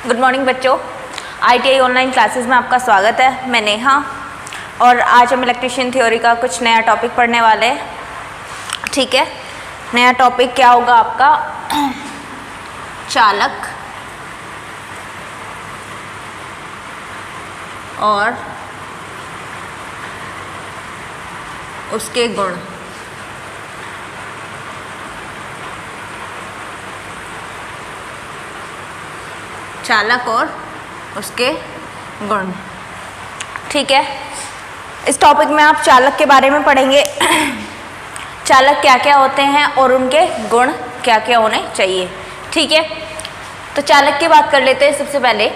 Good morning बच्चों, ITI online classes में आपका स्वागत है। मैं नेहा और आज हम इलेक्ट्रिशियन थ्योरी का कुछ नया टॉपिक पढ़ने वाले हैं। ठीक है, नया टॉपिक क्या होगा आपका? चालक और उसके गुण। चालक और उसके गुण। ठीक है, इस टॉपिक में आप चालक के बारे में पढ़ेंगे। चालक क्या क्या होते हैं और उनके गुण क्या क्या होने चाहिए। ठीक है, तो चालक की बात कर लेते हैं। सबसे पहले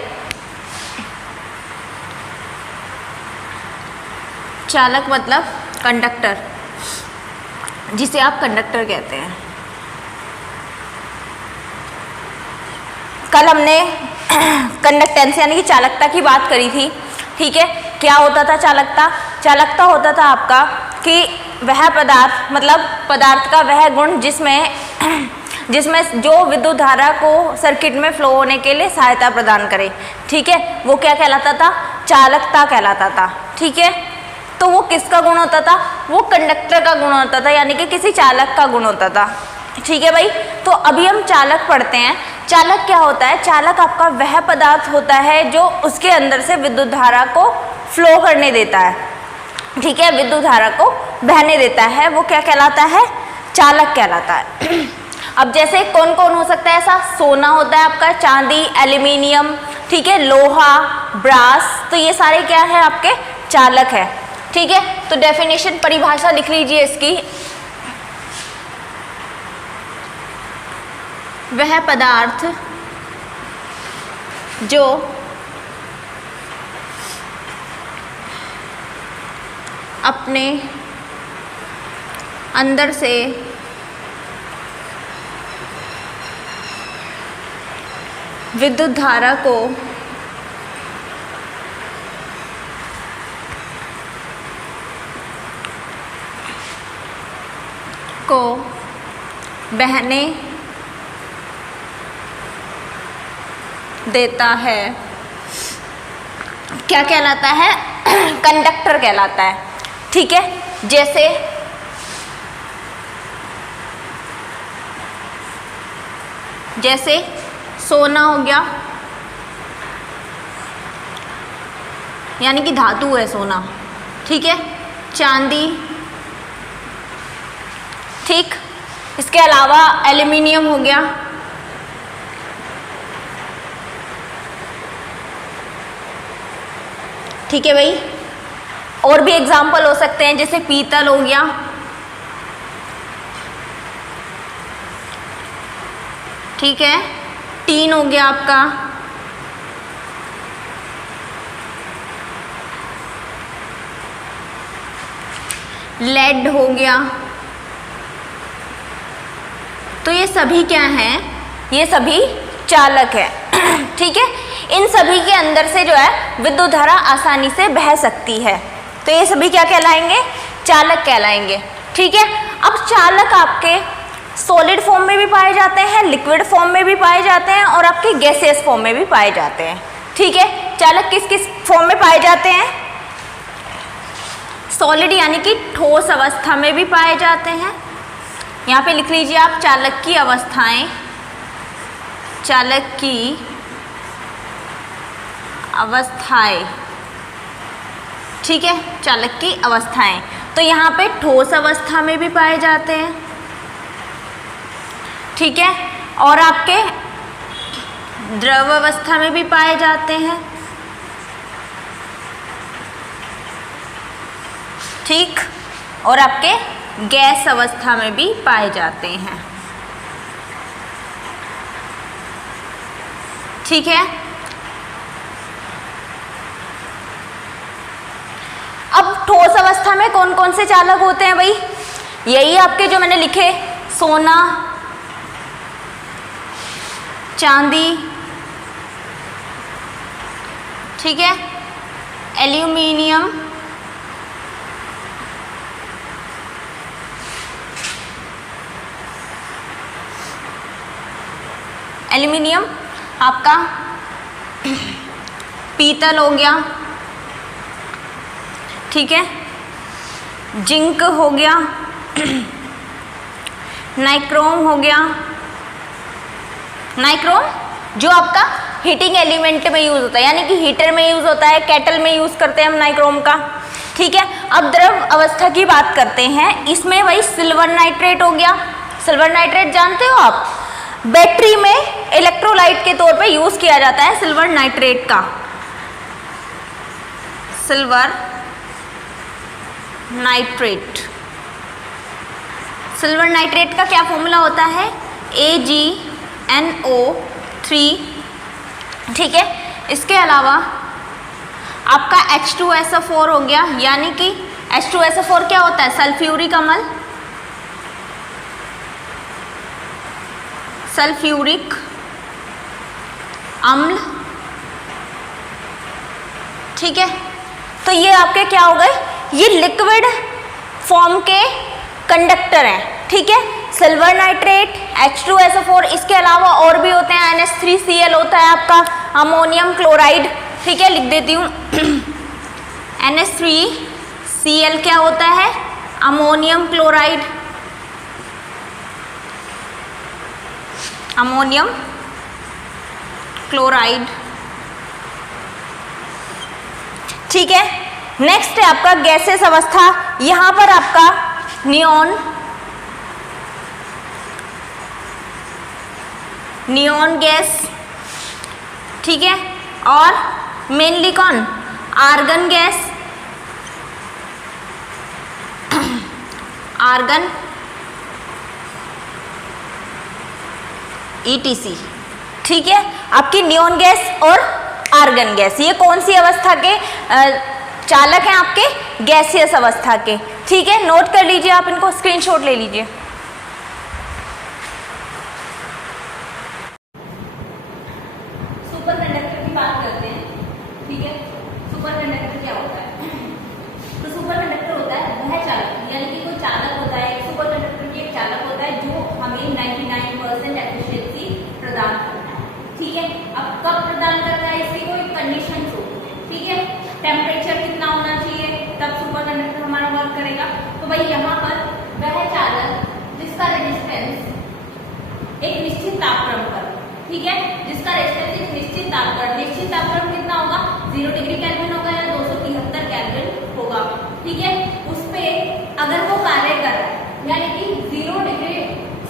चालक मतलब कंडक्टर, जिसे आप कंडक्टर कहते हैं। कल हमने कंडक्टेंस यानी कि चालकता की बात करी थी। ठीक है, क्या होता था चालकता? चालकता होता था आपका कि वह पदार्थ मतलब पदार्थ का वह गुण जिसमें जो विद्युत धारा को सर्किट में फ्लो होने के लिए सहायता प्रदान करे। ठीक है, वो क्या कहलाता था? चालकता कहलाता था। ठीक है, तो वो किसका गुण होता था? वो कंडक्टर का गुण होता था, यानी कि किसी चालक का गुण होता था। ठीक है भाई, तो अभी हम चालक पढ़ते हैं। चालक क्या होता है? चालक आपका वह पदार्थ होता है जो उसके अंदर से विद्युत धारा को फ्लो करने देता है। ठीक है, विद्युत धारा को बहने देता है, वो क्या कहलाता है? चालक कहलाता है। अब जैसे कौन कौन हो सकता है ऐसा? सोना होता है आपका, चांदी, एल्यूमिनियम, ठीक है, लोहा, ब्रास, तो ये सारे क्या है? आपके चालक है। ठीक है, तो डेफिनेशन परिभाषा लिख लीजिए इसकी। वह पदार्थ जो अपने अंदर से विद्युत धारा को बहने देता है, क्या कहलाता है? कंडक्टर कहलाता है। ठीक है, जैसे सोना हो गया, यानी कि धातु है सोना। ठीक है, चांदी, ठीक, इसके अलावा एल्यूमिनियम हो गया, ठीक है भाई। और भी एग्जाम्पल हो सकते हैं, जैसे पीतल हो गया, ठीक है, टीन हो गया आपका, लेड हो गया। तो ये सभी क्या हैं? ये सभी चालक है। ठीक है, इन सभी के अंदर से जो है विद्युत धारा आसानी से बह सकती है, तो ये सभी क्या कहलाएंगे? चालक कहलाएंगे। ठीक है, अब चालक आपके सॉलिड फॉर्म में भी पाए जाते हैं, लिक्विड फॉर्म में भी पाए जाते हैं और आपके गैसियस फॉर्म में भी पाए जाते हैं। ठीक है, चालक किस किस फॉर्म में पाए जाते हैं? सॉलिड यानी कि ठोस अवस्था में भी पाए जाते हैं। यहाँ पे लिख लीजिए आप चालक की अवस्थाएं। चालक की अवस्थाएं, ठीक है, चालक की अवस्थाएं। तो यहाँ पे ठोस अवस्था में भी पाए जाते हैं, ठीक है, और आपके द्रव अवस्था में भी पाए जाते हैं, ठीक, और आपके गैस अवस्था में भी पाए जाते हैं। ठीक है, अब ठोस अवस्था में कौन कौन से चालक होते हैं भाई? यही आपके जो मैंने लिखे, सोना, चांदी, ठीक है, एल्यूमिनियम, एल्यूमिनियम आपका पीतल हो गया, ठीक है, जिंक हो गया, नाइक्रोम हो गया। नाइक्रोम जो आपका हीटिंग एलिमेंट में यूज होता है, यानी कि हीटर में यूज होता है, केटल में यूज करते हैं हम नाइक्रोम का, ठीक है। अब द्रव अवस्था की बात करते हैं, इसमें वही सिल्वर नाइट्रेट हो गया। सिल्वर नाइट्रेट जानते हो आप, बैटरी में इलेक्ट्रोलाइट के तौर पे यूज किया जाता है सिल्वर नाइट्रेट का। सिल्वर नाइट्रेट, सिल्वर नाइट्रेट का क्या फॉर्मूला होता है, AgNO3, ठीक है। इसके अलावा आपका H2SO4 हो गया, यानी कि H2SO4 क्या होता है, सल्फ्यूरिक अम्ल, सल्फ्यूरिक अम्ल, ठीक है। तो ये आपके क्या हो गए, ये लिक्विड फॉर्म के कंडक्टर हैं, ठीक है। सिल्वर नाइट्रेट, H2SO4, इसके अलावा और भी होते हैं, NH3Cl होता है आपका, अमोनियम क्लोराइड, ठीक है, लिख देती हूँ। NH3Cl क्या होता है, अमोनियम क्लोराइड, अमोनियम क्लोराइड, ठीक है। नेक्स्ट है आपका गैसेस अवस्था, यहां पर आपका नियॉन, नियॉन गैस, ठीक है, और मेनली कौन, आर्गन गैस, आर्गन ETC, ठीक है। आपकी नियॉन गैस और आर्गन गैस, ये कौन सी अवस्था के चालक हैं, आपके गैसियस अवस्था के, ठीक है। नोट कर लीजिए आप, इनको स्क्रीनशॉट ले लीजिए। सुपर कंडक्टर की बात करते हैं, ठीक है। सुपर कंडक्टर क्या होता है, तो सुपर कंडक्टर होता है वह चालक, यानी कि कोई चालक होता है, सुपर कंडक्टर की एक चालक होता है जो हमें 99% एफिशिएंसी प्रदान करता है, ठीक है। अब कब प्रदान करता है, इसकी कोई कंडीशन होती है, ठीक है। टेम्परेचर कितना होना चाहिए, तब सुपर कंडक्टर हमारा वर्क करेगा। तो भाई यहाँ पर वह चालक जिसका रेजिस्टेंस एक निश्चित तापक्रम पर, ठीक है, जिसका रेजिस्टेंस एक निश्चित तापक्रम कितना होगा, 0 डिग्री केल्विन होगा या 273 केल्विन होगा, ठीक है। उस पे अगर वो कार्य कर रहा है, यानी कि 0 डिग्री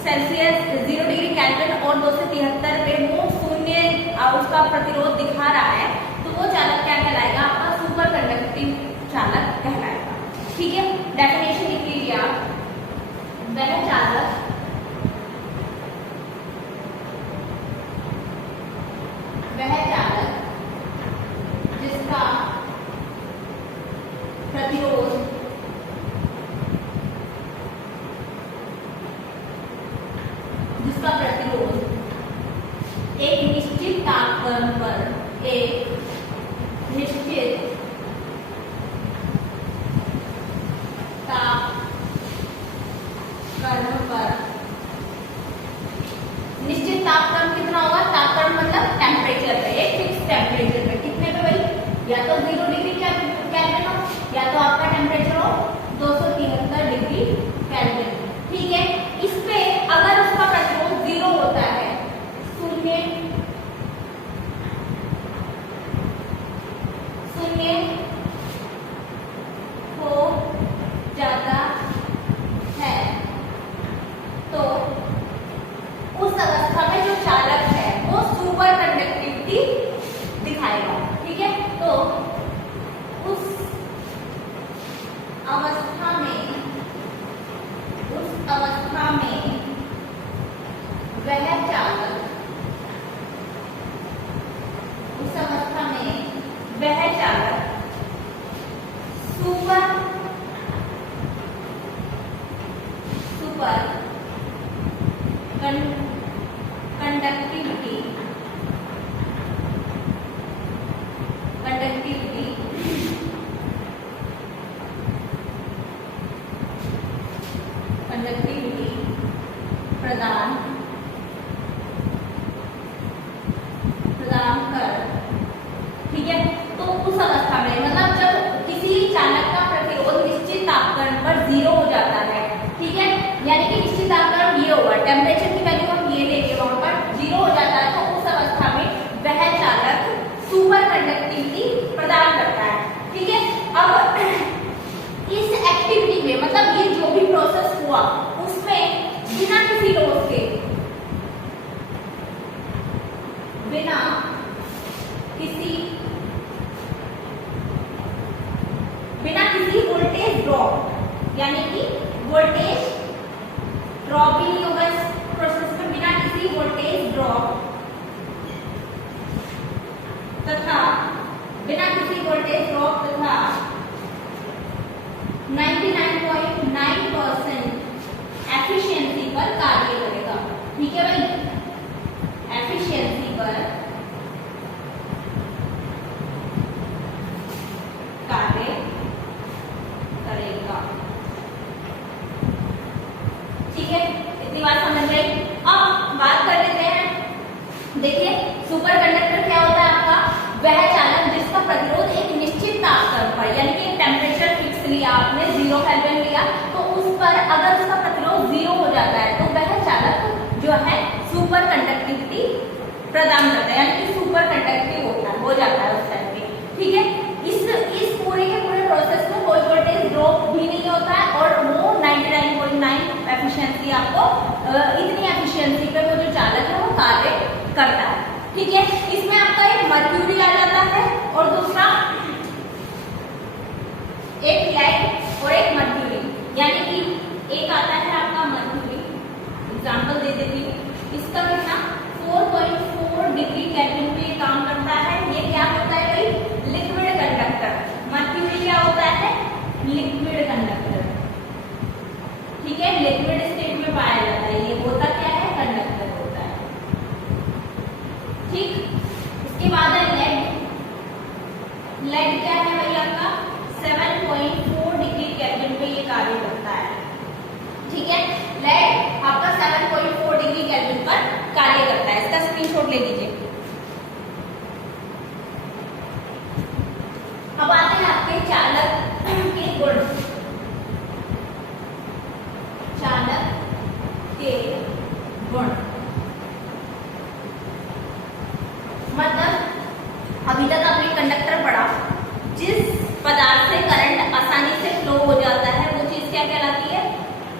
सेल्सियस, 0 डिग्री केल्विन और 273 पे वो शून्य उसका प्रतिरोध दिखा रहा है, तो वो चालक क्या कहलाएगा, आपका सुपर कंडक्टिंग चालक कहलाएगा, ठीक है। डेफिनेशन लिख लीजिए आप, वह चालक जिसका प्रतिरोध एक निश्चित तापक्रम पर, एक निश्चित तापक्रम पर, निश्चित तापक्रम कितना होगा, तापक्रम मतलब टेम्परेचर पे, एक फिक्स टेम्परेचर पे, कितने पे भाई, या तो 0 डिग्री केल्विन हो या तो आपका टेम्परेचर हो 273 डिग्री केल्विन, ठीक है। इस पे अगर उसका प्रतिरोध 0 होता है, शून्य बिना किसी वोल्टेज ड्रॉप, यानी कि वोल्टेज ड्रॉप भी नहीं होगा इस प्रोसेस में, बिना किसी वोल्टेज ड्रॉप तथा 99.9% एफिशिएंसी पर कार्य करेगा। ठीक है भाई, एफिशिएंसी पर कार्य करेगा। ठीक है, इतनी बात समझ गई। अब बात कर लेते हैं, देखिए सुपर कंडक्टर क्या होता है आपका, वह चालक जिसका प्रतिरोध एक निश्चित तापमान पर, यानी कि टेम्परेचर फिक्स लिया आपने, 0 केल्विन लिया, तो उस पर अगर उसका प्रतिरोध 0 हो जाता है तो वह चालक जो है सुपर कंडक्टिविटी प्रदान करता है, यानी कि सुपर कंडक्टिव हो जाता है उस टाइम पे। ठीक है, इस पूरे के पूरे प्रोसेस में कोई वोल्टेज ड्रॉप भी नहीं होता है और वो 99.9 एफिशिएंसी आपको, इतनी एफिशिएंसी पे वो जो चालक है वो कार्य करता है। ठीक है, इसमें आपका एक मर्क्यूरी आ जाता है और दूसरा एक लेड और एक मर्क्यूरी, यानी कि एक आता है आपका मर्क्यूरी, एग्जांपल दे देती हूँ, इसका कितना 4.4 डिग्री केल्विन पे काम करता है। ये क्या होता है भाई, लिक्विड कंडक्टर। मर्क्यूरी क्या होता है, लिक्विड कंडक्टर। ठीक है, लिक्विड स्टेट में पाया जाता है, ये होता क्या है, कंडक्टर होता है। ठीक, इसके बाद है लेड। लेड क्या है भाई आपका 7.4 डिग्री केल्विन पे ये कार्य करता है। ठीक है, लेड आपका 7.4 डिग्री केल्विन पर कार्य करता है, इसका स्क्रीनशॉट ले लीजिए। अब आते हैं आपके चालक के गुण। चालक के गुण मतलब अभी तक आपने कंडक्टर पढ़ा, जिस पदार्थ से करंट आसानी से फ्लो हो जाता है वो चीज क्या कहलाती है,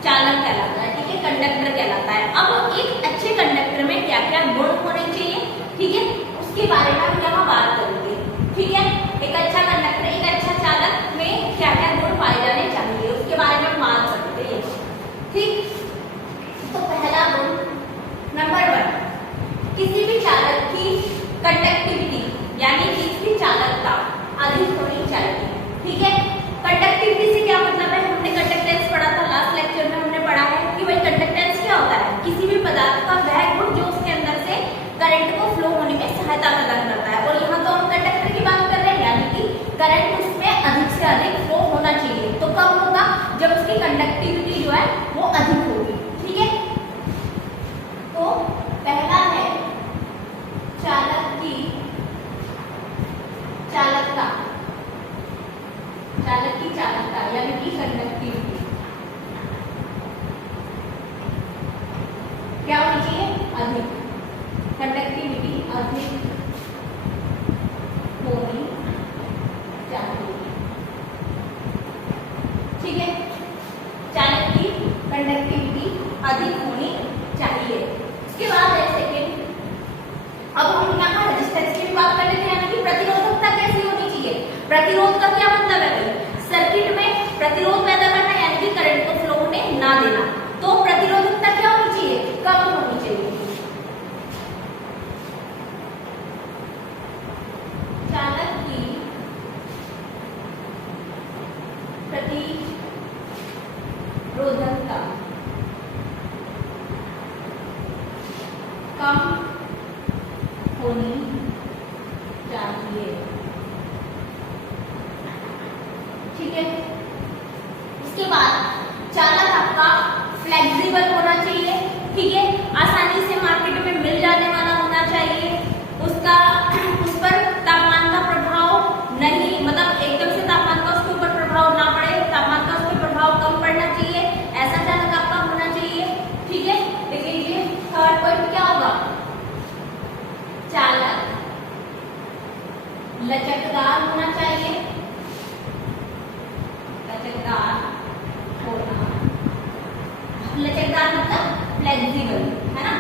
चालक कहलाता है। ठीक है, कंडक्टर कहलाता है। अब एक अच्छे कंडक्टर में क्या क्या गुण होने चाहिए, ठीक है, उसके बारे में हम यहाँ बात करेंगे। ठीक है, एक अच्छा कंडक्टर, एक अच्छा चालक में क्या क्या गुण पाए जाने चाहिए उसके बारे में हम बात करते हैं। ठीक, तो पहला गुण नंबर 1, किसी भी चालक की कंडक्टिविटी यानी कि इसकी चालकता अधिक होनी चाहिए। ठीक है, कंडक्टिविटी से क्या मतलब है, हमने कंडक्टेंस पढ़ा था लास्ट लेक्चर में, हमने पढ़ा है कि भाई कंडक्टेंस क्या होता है, किसी भी पदार्थ का वह गुण जो उसके अंदर से करंट को फ्लो होने में सहायता प्रदान करता है। और यहाँ तो हम कंडक्टर की बात कर रहे हैं, यानी कि करंट उसमें अधिक से अधिक फ्लो होना चाहिए। तो कब होगा, जब उसकी कंडक्टिविटी जो है वो अधिक होगी। ठीक है, तो पहला है चालक की चालकता, चालक की चालकता यानी कि कंडक्टिविटी क्या होनी चाहिए, अधिक। कंडक्टिविटी अधिक होनी चाहिए। ठीक है, चालक की कंडक्टिविटी अधिक होनी चाहिए। इसके बाद है सेकेंड, अब हम यहाँ रेजिस्टेंस की बात कर लेते हैं, यानी कि प्रतिरोधकता कैसी होनी चाहिए। प्रतिरोध का क्या मतलब है भाई, सर्किट में प्रतिरोध पैदा करना, यानी कि करंट को फ्लो होने ना देना। तो प्रतिरोधकता क्या होनी चाहिए, कम होनी चाहिए। चालक की प्रतिरोधकता कम होनी चाहिए। ठीक है, उसके बाद चालक आपका फ्लेक्सिबल होना चाहिए। ठीक है, आसानी से मार्केट में मिल जाने वाला होना चाहिए। उसका उस पर तापमान का प्रभाव नहीं, मतलब एकदम से तापमान का उसके ऊपर प्रभाव ना पड़े, तापमान का उस पर प्रभाव कम पड़ना चाहिए, ऐसा चालक आपका होना चाहिए। ठीक है, देख लीजिए थर्ड पॉइंट क्या होगा, चालक लचकदार होना चाहिए। लचकदार होना, लचकदार मतलब फ्लेक्सिबल, है ना।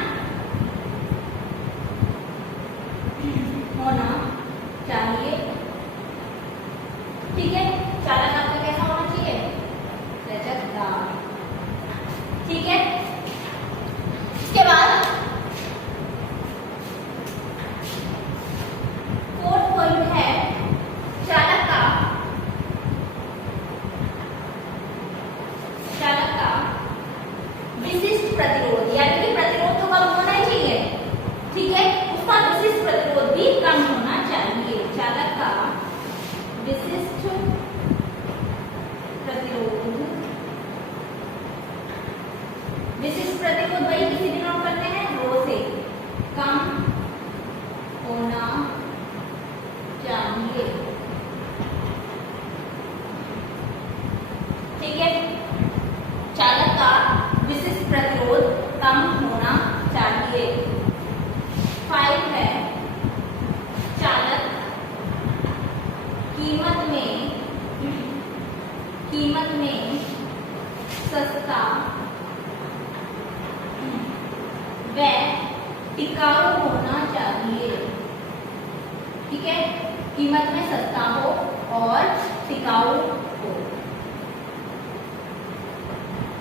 कीमत में सस्ता हो और टिकाऊ हो।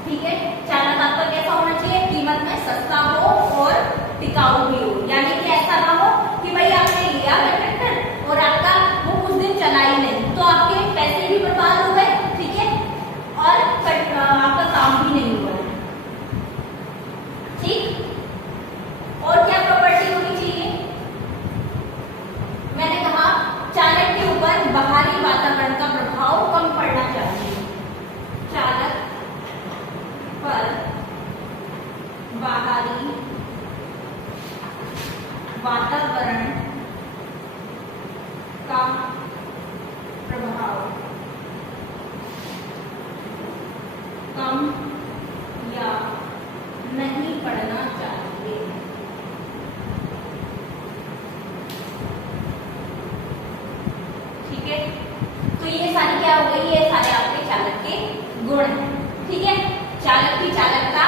ठीक है, चालक आपका कैसा होना चाहिए? कीमत में सस्ता हो और टिकाऊ भी हो, यानी कि ऐसा ना हो कि भाई आपने लिया कंडक्टर और आपका वो कुछ दिन चला ही नहीं, तो आपके पैसे भी बर्बाद हो गए, ठीक है, और आपका काम भी नहीं हुआ। ठीक, और क्या प्रॉपर्टी होनी चाहिए? मैंने कहा चालक के ऊपर बाहरी वातावरण का प्रभाव कम पड़ना चाहिए। चालक पर बाहरी वातावरण का प्रभाव कम या नहीं पड़ना चाहिए। ठीक है, तो ये सारी क्या हो गई? ये सारे आपके चालक के गुण हैं। ठीक है, चालक की चालकता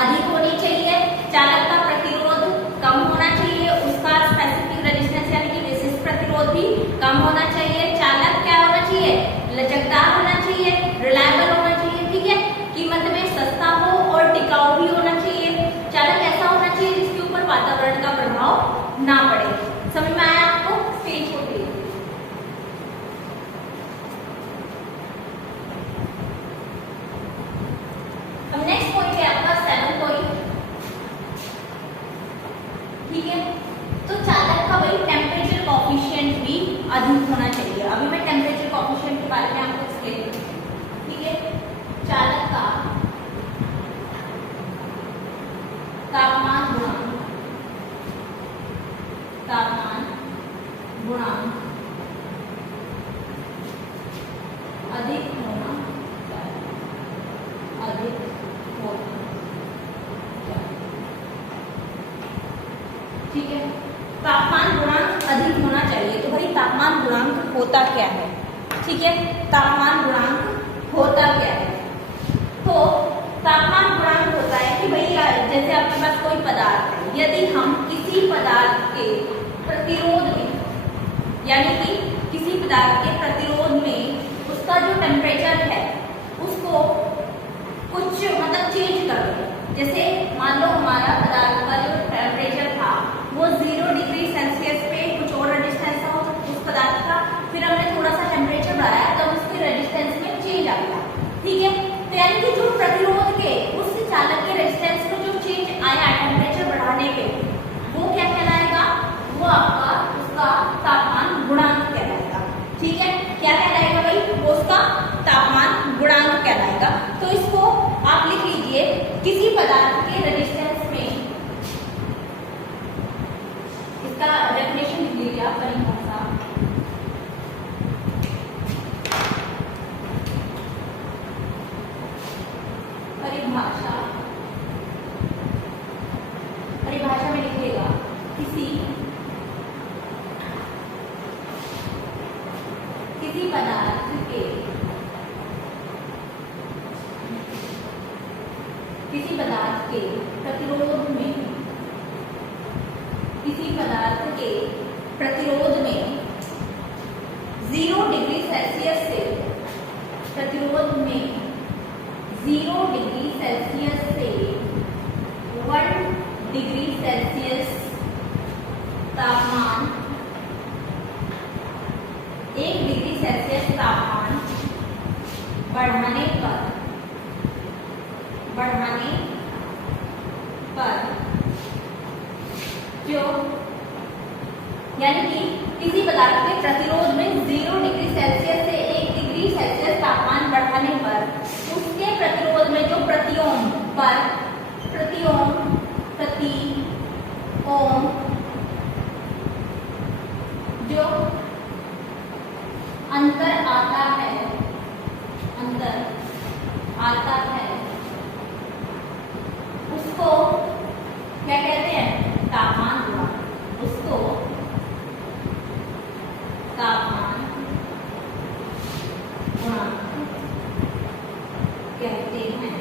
अधिक होनी चाहिए, चालक का प्रतिरोध कम होना चाहिए, उसका स्पेसिफिक रेजिस्टेंस यानी कि विशिष्ट प्रतिरोध भी कम होना चाहिए। चालक क्या होना चाहिए? लचकदार होना चाहिए, रिलायबल होना चाहिए। ठीक है, कीमत में सस्ता हो और टिकाऊ भी होना चाहिए। चालक ऐसा होना चाहिए जिसके ऊपर वातावरण का प्रभाव ना पड़े। समझ में आया आपको? स्टेज को भी नेक्स्ट पॉइंट है आपका 7 पॉइंट। ठीक है, तो चालक का वही टेम्परेचर कॉफिशिएंट भी अधिक होना चाहिए। अभी मैं टेम्परेचर कॉफिशिएंट के बारे में आपको एक्सप्लेन करूंगी। ठीक है, चालक का तापमान गुणांक अधिक होना चाहिए, अधिक होना चाहिए। ठीक है, तापमान गुणांक अधिक होना चाहिए। तो भाई तापमान गुणांक होता क्या है? ठीक है, तापमान गुणांक होता क्या है? तो तापमान गुणांक होता है कि भाई जैसे आपके पास कोई पदार्थ है, यदि हम किसी पदार्थ के प्रतिरोध में यानी कि किसी पदार्थ के प्रतिरोध में उसका जो टेम्परेचर है उसको कुछ मतलब चेंज कर दो। जैसे मान लो हमारा पदार्थ का जो टेम्परेचर था वो 0 डिग्री सेल्सियस पे कुछ और रेजिस्टेंस था उस पदार्थ का, फिर हमने थोड़ा सा टेम्परेचर बढ़ाया तब उसके रेजिस्टेंस में चेंज आ गया। ठीक है, तो यानी कि जो प्रतिरोध के उस चालक के रेजिस्टेंस में जो चेंज आया टेम्परेचर बढ़ाने पे, वो क्या कहलाएगा? वो आपका उसका तापमान गुणांक कहलाएगा। ठीक है, क्या कहलाएगा भाई? वो उसका तापमान गुणांक कहलाएगा। तो इसको आप लिख लीजिए, किसी पदार्थ के रेजिस्टेंस में, इसका डेफिनेशन लिख लीजिए आप, परिभाषा। परिभाषा में लिखिएगा किसी पदार्थ के प्रतिरोध में, किसी पदार्थ के प्रतिरोध में 0 डिग्री सेल्सियस से, प्रतिरोध में 0 डिग्री सेल्सियस से 1 डिग्री सेल्सियस तापमान, 1 डिग्री सेल्सियस तापमान बढ़ाने पर जो यानी कि किसी पदार्थ के प्रतिरोध में 0 डिग्री सेल्सियस से 1 डिग्री सेल्सियस तापमान बढ़ाने पर उसके प्रतिरोध में जो प्रति ओम जो अंतर आता है उसको क्या कहते हैं? तापमान गुणांक। उसको तापमान गुणांक कहते हैं।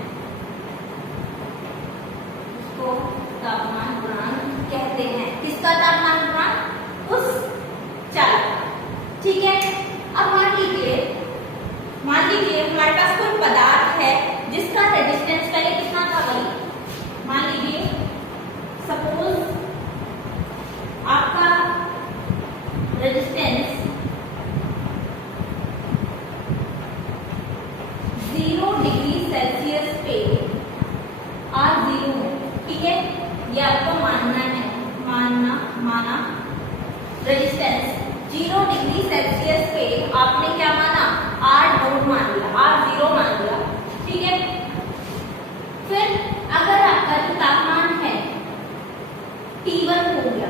उसको तापमान गुणांक कहते हैं। रेजिस्टेंस 0 डिग्री सेल्सियस पे R0 है, ठीक है, ये आपको मानना है, माना रेजिस्टेंस 0 डिग्री सेल्सियस पे आपने क्या माना, R0 मान लिया, R0 मान लिया, ठीक है। फिर अगर आपका जो तापमान है T1 हो गया,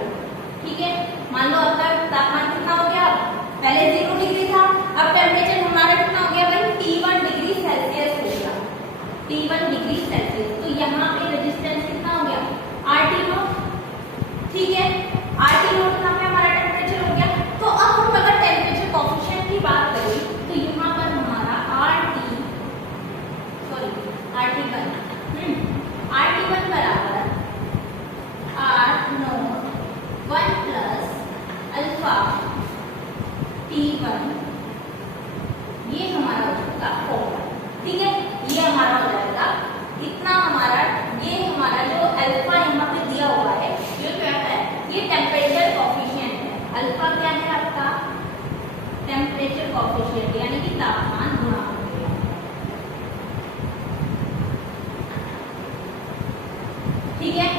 ठीक है, मान लो आपका तापमान कितना हो गया, पहले 0 डिग्री था, अब टेम्परेचर हमारा कितना हो गया भाई, T1 डिग्री सेल्सियस हो गया, T1 डिग्री सेल्सियस। तो यहाँ पे रेजिस्टेंस कितना हो गया, RT0, ठीक है, RT0 यहाँ पे हमारा टेम्परेचर हो गया। तो अब हम अगर टेम्परेचर कोएफिशिएंट की बात करें तो यहाँ पर हमारा RT1 बराबर R0 1 प्लस अल्फा T1, ये हमारा हो जाएगा फॉर्मूला, ठीक है, ये हमारा हो जाएगा इतना हमारा, ये हमारा जो अल्फा यहाँ पे दिया हुआ है, ये क्या है, ये टेम्परेचर कोएफिशिएंट है। अल्फा क्या है आपका, टेम्परेचर कोएफिशिएंट यानी कि तापमान गुणांक, ठीक है।